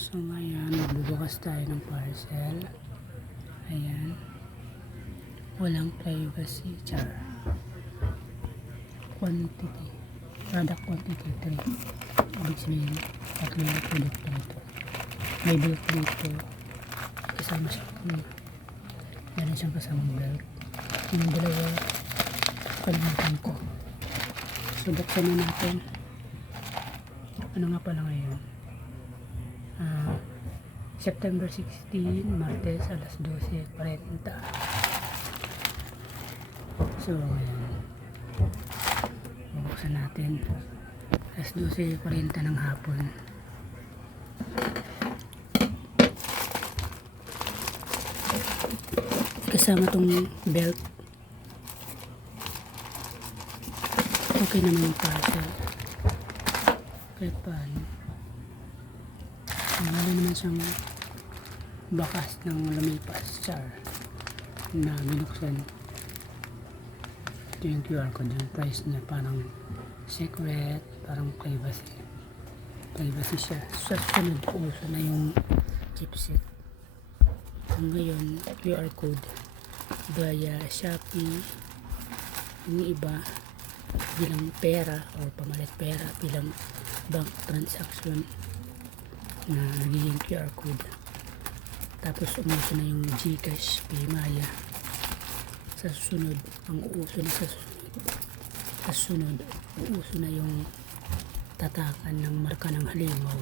So ngayon, magbubukas tayo ng parcel. Ayan. Walang privacy, char. Quantity. Product quantity 3. Ibig sabihin, 3 na produkto nito. May belt dito. Kasama siya. Meron siyang kasamang belt. Yung dalawa, kalimutan ko. So, buksan na natin. Ano nga pala ngayon? September 16, Martes, alas 12:40. So, ayan. Bubuksan natin. Alas 12:40 ng hapon. Kasama tong belt. Okay naman yung parcel. Kahit paano. Wala naman siyang bakas ng lumipas, char, na binuksan. Ito yung QR code, yung price niya parang secret, parang privacy siya. Sa sunod uso na yung chipset. Ngayon QR code via Shopee, yung iba bilang pera o pamalit pera, bilang bank transaction na nagiging QR code. Tapos umuso na yung GCash, Paymaya. Sa susunod, ang uuso na sa sunod, uuso na yung tatakan ng marka ng halimaw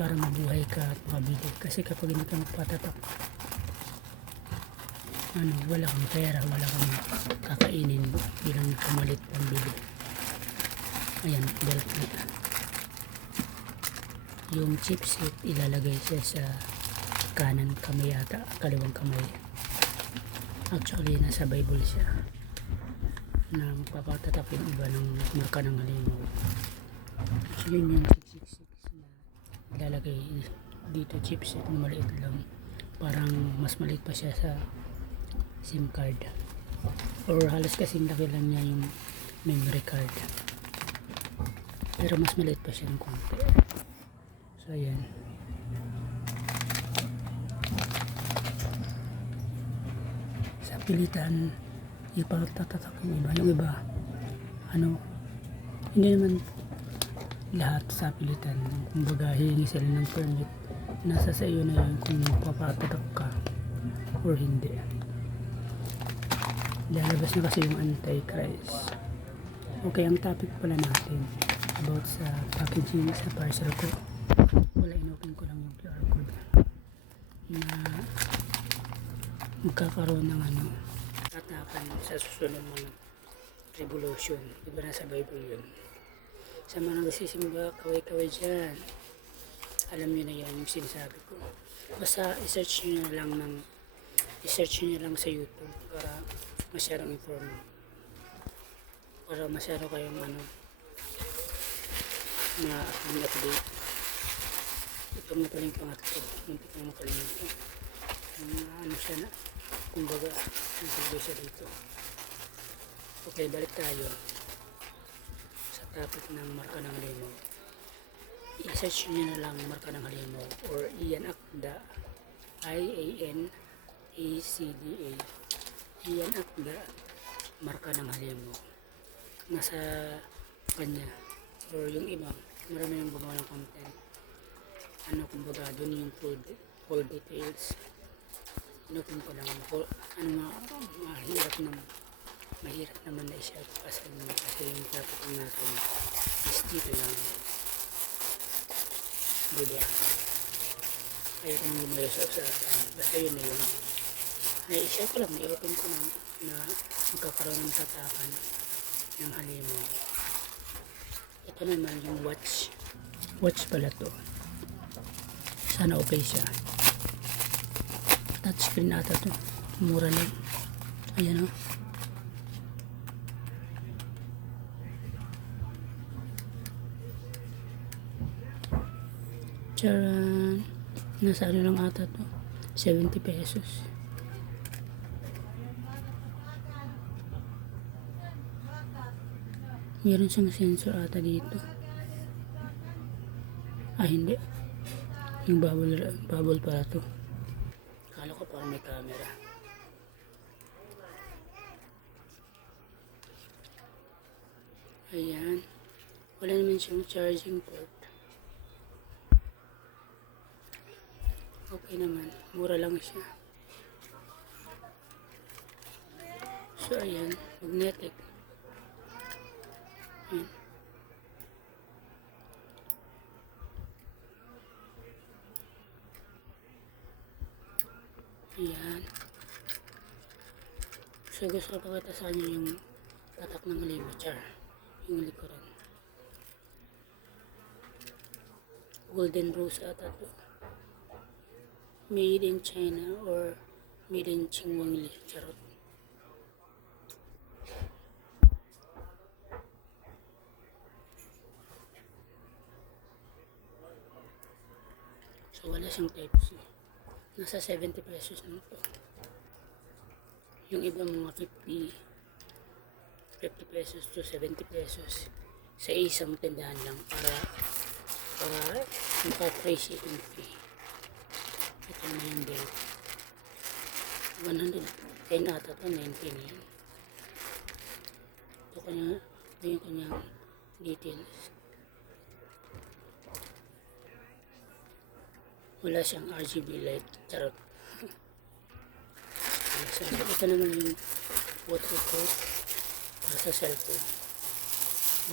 para mabuhay ka at makabili. Kasi kapag hindi ka magpatatak, wala kang pera, wala kang kakainin bilang pamalit pambili. Ayan, belt nila. Yung chipset ilalagay siya sa kanan kamay yata, kaliwang kamay. Actually nasa Bible siya na magpapatatak yung iba ng marka ng halimaw. So yun yung 666 na ilalagay dito, chipset na maliit lang, parang mas maliit pa siya sa SIM card, or halos kasing laki lang niya yung memory card, pero mas maliit pa siya ng konti. So ayan. Sa pilitan ipatatatak yung iba. Yung iba, hindi naman lahat sa pilitan. Kumbaga, hihingi sila ng permit. Nasa sa iyo na yun kung papatatak ka or hindi. Lalabas na kasi yung Antichrist. Okay, ang topic pala natin about sa packaging sa parcel ko. Wala, inopen ko lang yung QR code na magkakaroon ng tatakan sa susunod mga revolution. Diba nasa Bible yun? Sa mga nagsisimba, kaway-kaway dyan, alam nyo na yan yung sinasabi ko. Basta i-search nyo lang sa YouTube para masyadong inform, para masyado kayong na update. Ito nga pala yung pangatlo, hindi ko makalimutan. Siya na, kumbaga nagsigo siya dito. Okay, balik tayo sa topic ng marka ng halimaw. I-search nyo na lang marka ng halimaw or Ian Akda, IANACDA, Ian Akda, marka ng halimaw. Nasa kanya or yung iba, marami yung gumawa ng content. Kumbaga doon yung full details. Inopin ko lang mahirap naman na i-share kasi yung topic natin is dito lang. Diba? Kaya kung lumayo sa usapan, basta yun na yun. Na-i-share ko lang, i-open ko lang na magkakaroon ng tatakan ng halimaw. Ito naman yung watch pala to. Sana okay siya. Touchscreen ata to, mura lang. Ayan o. Charan, nasa lang ata to, 70 pesos. Meron siyang sensor ata dito. Hindi, Yung bubble pala to. Kala ko parang may camera. Ayan. Wala naman siyang charging port. Okay naman. Mura lang siya. So, ayan. Magnetic. Ayan. Ayan. So, gusto ko pakita sa inyo yung tatak ng limature. Yung likuran. Golden rose ata to. Made in China or made in Qingwangli. Charot. So, wala siyang type C. Nasa 70 pesos lang po. Yung iba mga 50 pesos to 70 pesos sa isang tindahan lang para maka-free shipping fee. Ito na yung belt. 110 ata to, 19 yan. Ito yung kanyang details. Wala siyang RGB light. Charot. So, ito naman yung waterproof para sa cellphone.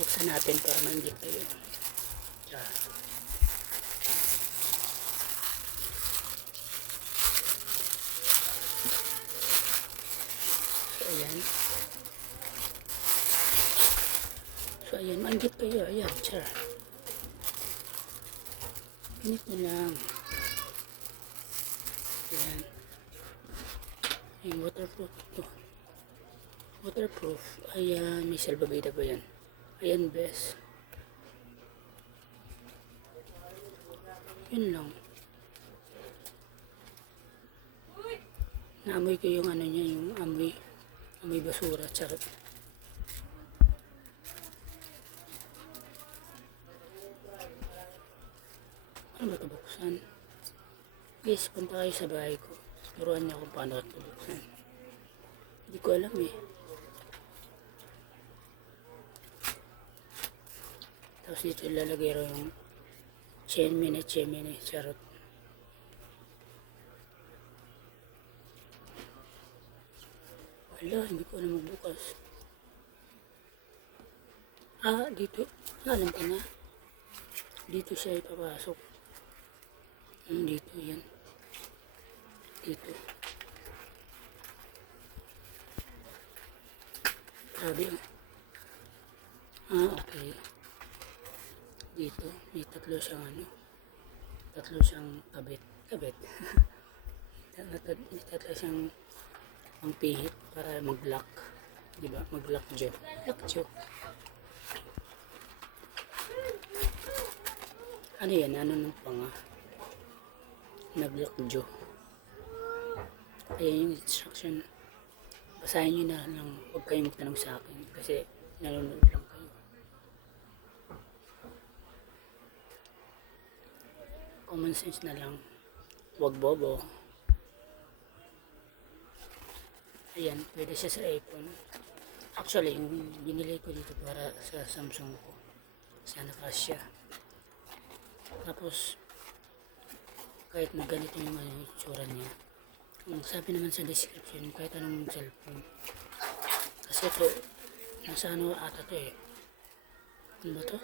Buksan natin para maingit kayo. Charot. So, ayan. So, ayan. Maingit kayo. Ayan. Charot. Ganito lang. Ayan. Ayan, waterproof ito. Waterproof. Ayan, may salbabida pa yan. Ayan, best. Yun lang. Naamoy ko yung ano niya, yung amoy basura. Charot. Ano ba ito buksan? Guys, punta kayo sa bahay ko. Turuan niyo kung paano ito buksan. Hindi ko alam eh. Tapos dito ilalagay rin yung chemine. Charot. Wala, hindi ko alam magbukas. Dito. Alam ko na. Dito siya ipapasok. Dito yan. Dito. Grabe. Okay. Dito. May tatlo siyang kabit. May tatlo siyang pangpihit para mag-lock. Diba? Mag-lock jaw. Lock jaw. Ano yan? Ano ng panga? Nag-lock jaw. Ayan yung instruction. Basahin nyo na lang. Huwag kayong magtanong sa akin. Kasi nanonood lang kayo. Common sense na lang. Huwag bobo. Ayan. Pwede siya sa iPhone. Actually, yung binili ko dito para sa Samsung ko. Sana kasya. Tapos, kahit ganito yung itsura niya. Sabi naman sa description, kahit anong cellphone. Kasi ito, nasa ano ata ito eh. Ano ba ito?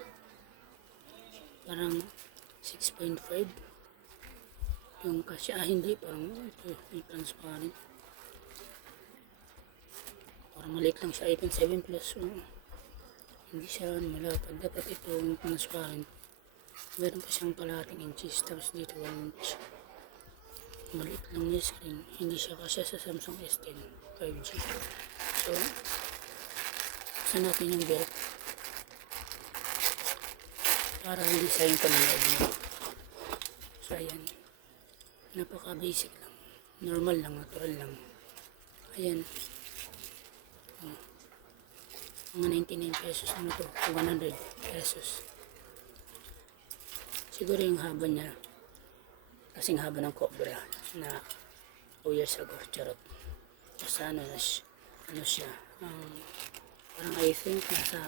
Parang 6.5. Yung kasi, hindi, parang ito, yung transparent. Parang maliit lang siya, iPhone 7 Plus. Hindi siya malapad. Dapat ito yung transparent. Meron pa siyang kalahating inches, tapos dito 1 inch. Maliit lang yung screen. Hindi siya kasya sa Samsung S10 5G. So, buksan natin yung belt para hindi sayang panonood mo. So, ayan. Napaka basic lang. Normal lang, natural lang. Ayan. Mga 99 pesos ano to? 100 pesos. Siguro yung haba niya kasing haba ng Cobra na 2 years ago. Charot. Basta ano siya, parang I think nasa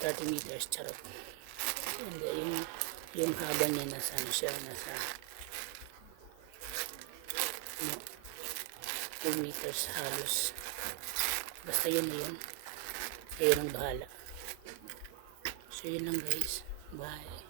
30 meters. Charot. Hindi, yung haba niya nasa ano siya, nasa 2 meters halos. Basta yun na yun. Kayo nang bahala. So yun lang guys. Bye.